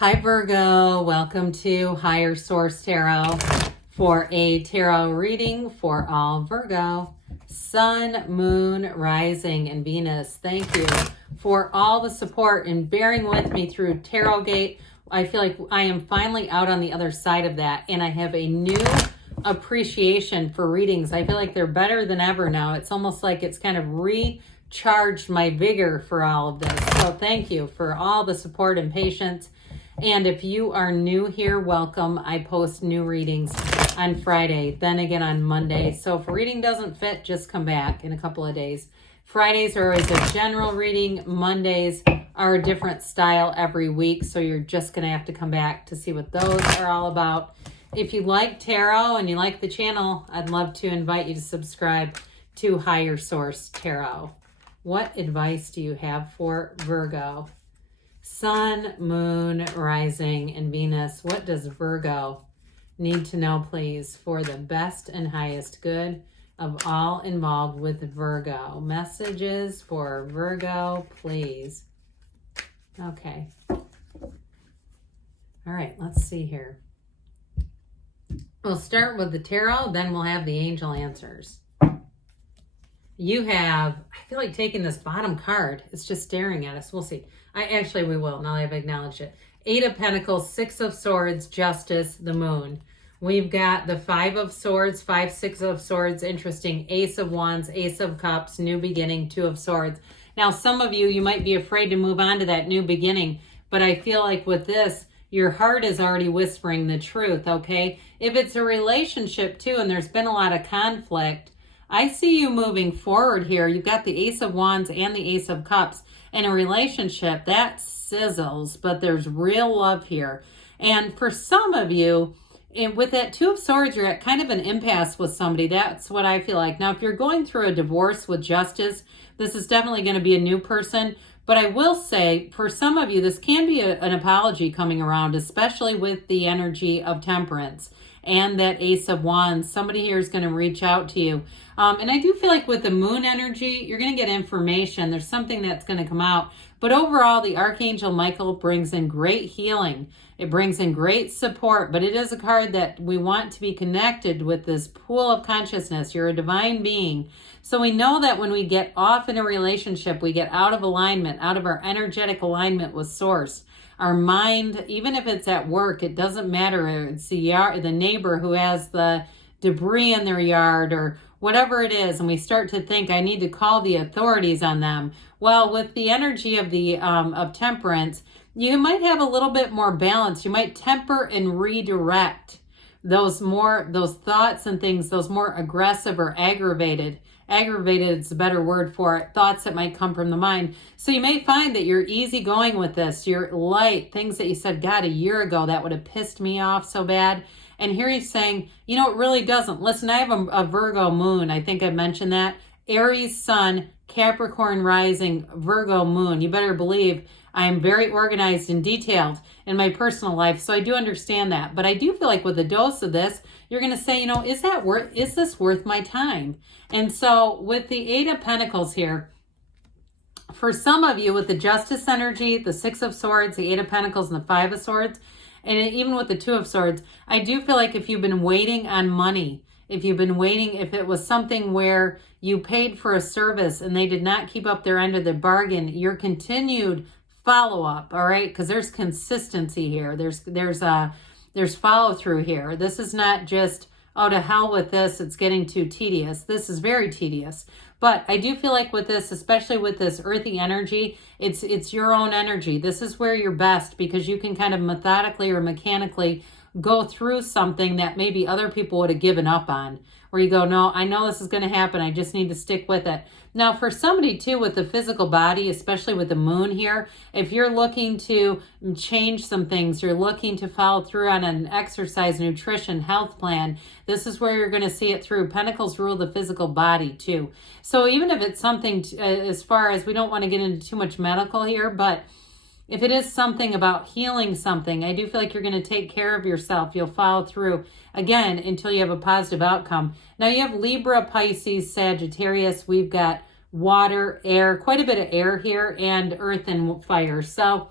Hi Virgo, welcome to Higher Source Tarot for a tarot reading for all Virgo, Sun, Moon, Rising, and Venus. Thank you for all the support and bearing with me through Tarot Gate. I feel like I am finally out on the other side of that, and I have a new appreciation for readings. I feel like they're better than ever now. It's almost like it's kind of recharged my vigor for all of this. So thank you for all the support and patience. And if you are new here, welcome. I post new readings on Friday, then again on Monday. So if a reading doesn't fit, just come back in a couple of days. Fridays are always a general reading. Mondays are a different style every week. So you're just going to have to come back to see what those are all about. If you like tarot and you like the channel, I'd love to invite you to subscribe to Higher Source Tarot. What advice do you have for Virgo? Sun, Moon, Rising, and Venus. What does Virgo need to know, please, for the best and highest good of all involved with Virgo? Messages for Virgo, please. Okay. All right, let's see here. We'll start with the tarot, then we'll have the angel answers. You have, I feel like taking this bottom card. It's just staring at us. We'll see. We will, now that I've acknowledged it. 8 of Pentacles, 6 of Swords, Justice, the Moon. We've got the 5 of Swords, 5, 6 of Swords, interesting. Ace of Wands, Ace of Cups, new beginning, 2 of Swords. Now, some of you might be afraid to move on to that new beginning, but I feel like with this, your heart is already whispering the truth, okay? If it's a relationship too, and there's been a lot of conflict, I see you moving forward here. You've got the Ace of Wands and the Ace of Cups. In a relationship, that sizzles, but there's real love here. And for some of you, with that 2 of Swords, you're at kind of an impasse with somebody. That's what I feel like. Now, if you're going through a divorce with Justice, this is definitely going to be a new person. But I will say, for some of you, this can be an apology coming around, especially with the energy of Temperance and that Ace of Wands. Somebody here is going to reach out to you. And I do feel like with the Moon energy, you're going to get information. There's something that's going to come out. But overall, the Archangel Michael brings in great healing. It brings in great support. But it is a card that we want to be connected with this pool of consciousness. You're a divine being. So we know that when we get off in a relationship, we get out of alignment, out of our energetic alignment with Source. Our mind, even if it's at work, it doesn't matter. It's the neighbor who has the debris in their yard or whatever it is, and we start to think, I need to call the authorities on them. Well, with the energy of the of Temperance, you might have a little bit more balance. You might temper and redirect those thoughts and things, those more aggressive or aggravated is a better word for it, thoughts that might come from the mind. So you may find that you're easygoing with this. You're light, things that you said, God, a year ago, that would have pissed me off so bad. And here he's saying, you know, it really doesn't. Listen, I have a Virgo moon. I think I mentioned that. Aries sun, Capricorn rising, Virgo moon. You better believe I am very organized and detailed in my personal life. So I do understand that. But I do feel like with a dose of this, you're going to say, you know, is this worth my time? And so with the 8 of Pentacles here, for some of you with the Justice energy, the 6 of Swords, the 8 of Pentacles, and the 5 of Swords, and even with the 2 of Swords, I do feel like if you've been waiting on money, if it was something where you paid for a service and they did not keep up their end of the bargain, your continued follow-up, all right? Because there's consistency here. There's follow-through here. This is not just, oh, to hell with this, it's getting too tedious. This is very tedious. But I do feel like with this, especially with this earthy energy, it's your own energy. This is where you're best because you can kind of methodically or mechanically go through something that maybe other people would have given up on. Where you go, no, I know this is going to happen. I just need to stick with it. Now, for somebody, too, with the physical body, especially with the moon here, if you're looking to change some things, you're looking to follow through on an exercise, nutrition, health plan, this is where you're going to see it through. Pentacles rule the physical body, too. So even if it's something as far as, we don't want to get into too much medical here, but if it is something about healing something, I do feel like you're going to take care of yourself. You'll follow through, again, until you have a positive outcome. Now, you have Libra, Pisces, Sagittarius. We've got water, air, quite a bit of air here, and earth and fire. So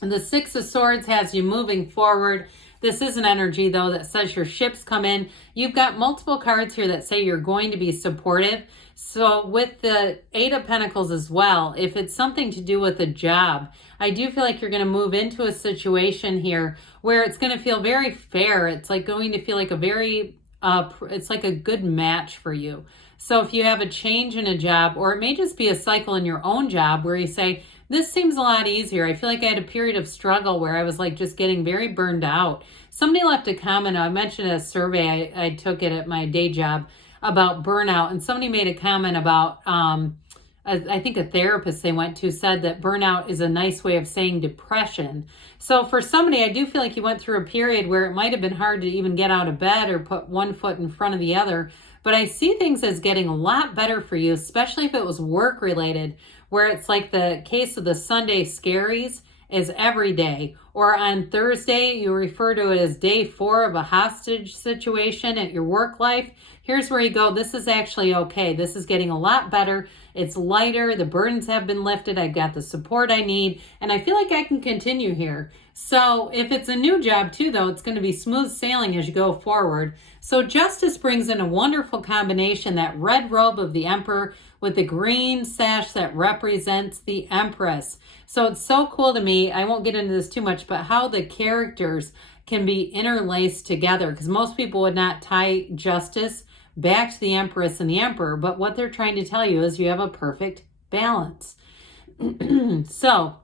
And the Six of Swords has you moving forward. This is an energy, though, that says your ships come in. You've got multiple cards here that say you're going to be supportive. So with the Eight of Pentacles as well, if it's something to do with a job, I do feel like you're going to move into a situation here where it's going to feel very fair. It's like going to feel like a very, it's like a good match for you. So if you have a change in a job, or it may just be a cycle in your own job where you say, this seems a lot easier. I feel like I had a period of struggle where I was like just getting very burned out. Somebody left a comment. I mentioned a survey. I took it at my day job about burnout. And somebody made a comment about, I think a therapist they went to said that burnout is a nice way of saying depression. So for somebody, I do feel like you went through a period where it might have been hard to even get out of bed or put one foot in front of the other. But I see things as getting a lot better for you, especially if it was work related, where it's like the case of the Sunday scaries is every day. Or on Thursday, you refer to it as day 4 of a hostage situation at your work life. Here's where you go, this is actually okay. This is getting a lot better. It's lighter. The burdens have been lifted. I've got the support I need. And I feel like I can continue here. So if it's a new job too, though, it's going to be smooth sailing as you go forward. So Justice brings in a wonderful combination, that red robe of the Emperor with the green sash that represents the Empress. So it's so cool to me. I won't get into this too much, but how the characters can be interlaced together, because most people would not tie Justice back to the Empress and the Emperor, but what they're trying to tell you is you have a perfect balance. So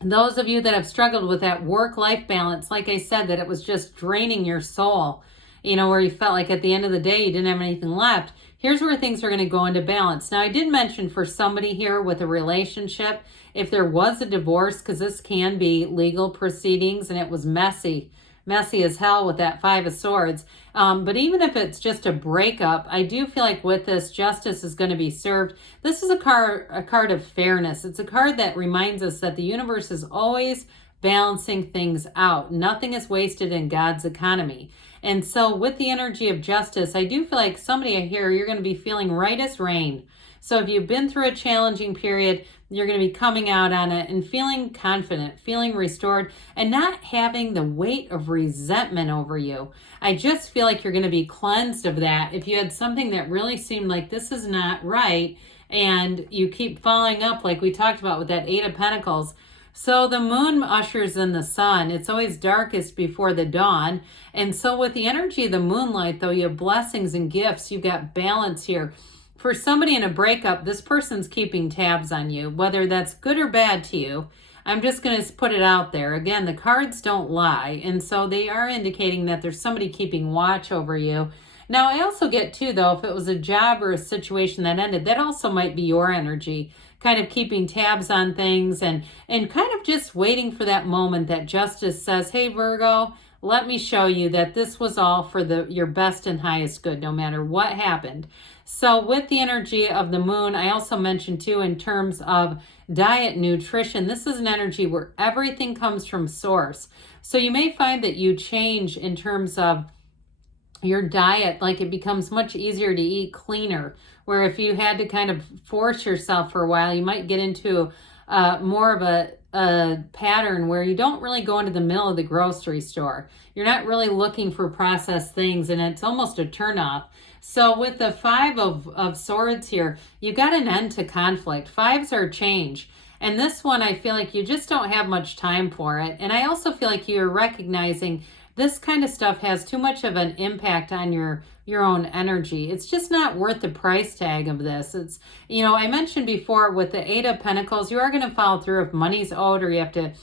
those of you that have struggled with that work-life balance, like I said, that it was just draining your soul, you know, where you felt like at the end of the day you didn't have anything left, here's where things are going to go into balance. Now, I did mention for somebody here with a relationship, if there was a divorce, because this can be legal proceedings and it was messy as hell with that Five of Swords. But even if it's just a breakup, I do feel like with this, justice is going to be served. This is a card of fairness. It's a card that reminds us that the universe is always balancing things out. Nothing is wasted in God's economy. And so with the energy of justice, I do feel like somebody here, you're going to be feeling right as rain. So if you've been through a challenging period, you're going to be coming out on it and feeling confident, feeling restored, and not having the weight of resentment over you. I just feel like you're going to be cleansed of that. If you had something that really seemed like this is not right, and you keep following up like we talked about with that Eight of Pentacles. So the moon ushers in the sun. It's always darkest before the dawn. And so with the energy of the moonlight, though, you have blessings and gifts. You've got balance here. For somebody in a breakup, this person's keeping tabs on you, whether that's good or bad to you. I'm just going to put it out there. Again, the cards don't lie. And so they are indicating that there's somebody keeping watch over you. Now, I also get too, though, if it was a job or a situation that ended, that also might be your energy, kind of keeping tabs on things and kind of just waiting for that moment that justice says, hey, Virgo, let me show you that this was all for your best and highest good, no matter what happened. So with the energy of the moon, I also mentioned too, in terms of diet, nutrition, this is an energy where everything comes from source. So you may find that you change in terms of your diet, like it becomes much easier to eat cleaner, where if you had to kind of force yourself for a while, you might get into more of a pattern where you don't really go into the middle of the grocery store. You're not really looking for processed things, and it's almost a turnoff. So with the Five of Swords here, you got an end to conflict. Fives are change. And this one, I feel like you just don't have much time for it. And I also feel like you're recognizing this kind of stuff has too much of an impact on your own energy. It's just not worth the price tag of this. It's, you know, I mentioned before with the Eight of Pentacles, you are going to follow through if money's owed or you have to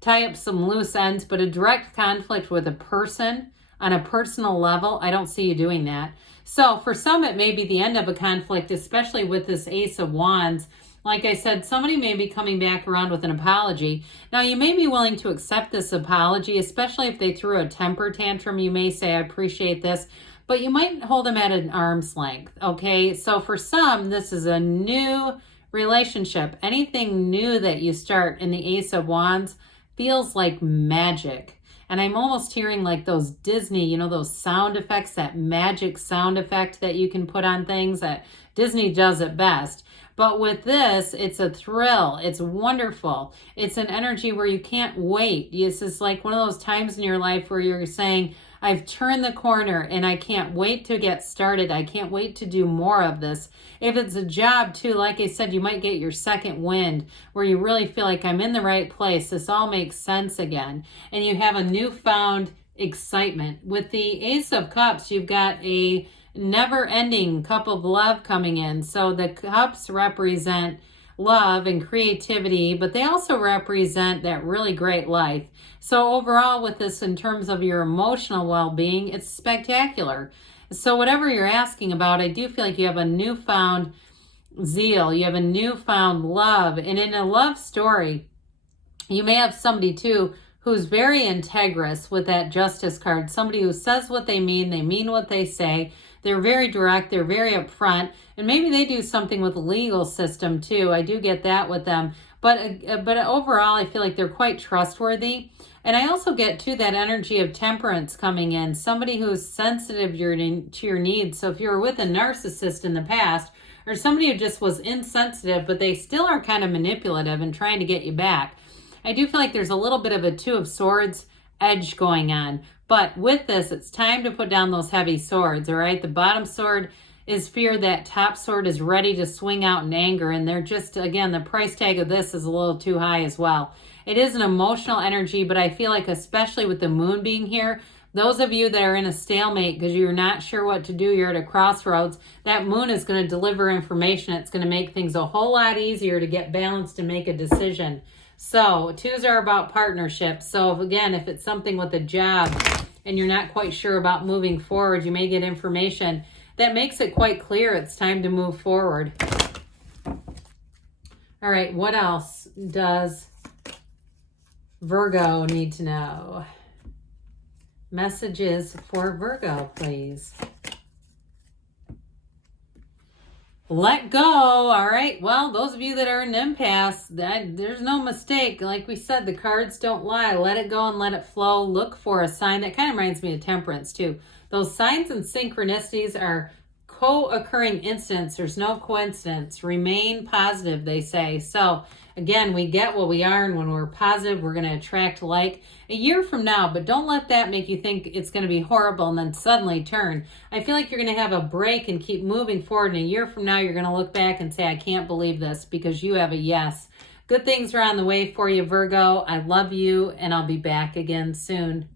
tie up some loose ends, but a direct conflict with a person on a personal level, I don't see you doing that. So for some, it may be the end of a conflict, especially with this Ace of Wands. Like I said, somebody may be coming back around with an apology. Now, you may be willing to accept this apology, especially if they threw a temper tantrum. You may say, I appreciate this, but you might hold them at an arm's length, okay? So for some, this is a new relationship. Anything new that you start in the Ace of Wands feels like magic. And I'm almost hearing like those Disney, you know, those sound effects, that magic sound effect that you can put on things that Disney does it best. But with this, it's a thrill. It's wonderful. It's an energy where you can't wait. It's just like one of those times in your life where you're saying, I've turned the corner and I can't wait to get started. I can't wait to do more of this. If it's a job too, like I said, you might get your second wind where you really feel like I'm in the right place. This all makes sense again. And you have a newfound excitement. With the Ace of Cups, you've got a never-ending cup of love coming in. So the cups represent love and creativity, but they also represent that really great life. So overall with this, in terms of your emotional well-being, it's spectacular. So whatever you're asking about, I do feel like you have a newfound zeal. You have a newfound love. And in a love story, you may have somebody too who's very integrous with that Justice card. Somebody who says what they mean what they say. They're very direct, they're very upfront, and maybe they do something with the legal system too. I do get that with them. But overall, I feel like they're quite trustworthy. And I also get too that energy of temperance coming in. Somebody who's sensitive to your needs. So if you were with a narcissist in the past, or somebody who just was insensitive, but they still are kind of manipulative and trying to get you back, I do feel like there's a little bit of a Two of Swords edge going on. But with this, it's time to put down those heavy swords, all right? The bottom sword is fear. That top sword is ready to swing out in anger. And they're just, again, the price tag of this is a little too high as well. It is an emotional energy, but I feel like especially with the moon being here, those of you that are in a stalemate because you're not sure what to do, you're at a crossroads, that moon is going to deliver information. It's going to make things a whole lot easier to get balanced and make a decision. So twos are about partnerships. So if it's something with a job and you're not quite sure about moving forward, you may get information that makes it quite clear it's time to move forward. All right, what else does Virgo need to know? Messages for Virgo, please. Let go. All right. Well, those of you that are in impasse, there's no mistake. Like we said, the cards don't lie. Let it go and let it flow. Look for a sign. That kind of reminds me of temperance too. Those signs and synchronicities are co-occurring incidents. There's no coincidence. Remain positive, they say. So again, we get what we are, and when we're positive, we're going to attract like a year from now. But don't let that make you think it's going to be horrible and then suddenly turn. I feel like you're going to have a break and keep moving forward. And a year from now, you're going to look back and say, I can't believe this, because you have a yes. Good things are on the way for you, Virgo. I love you, and I'll be back again soon.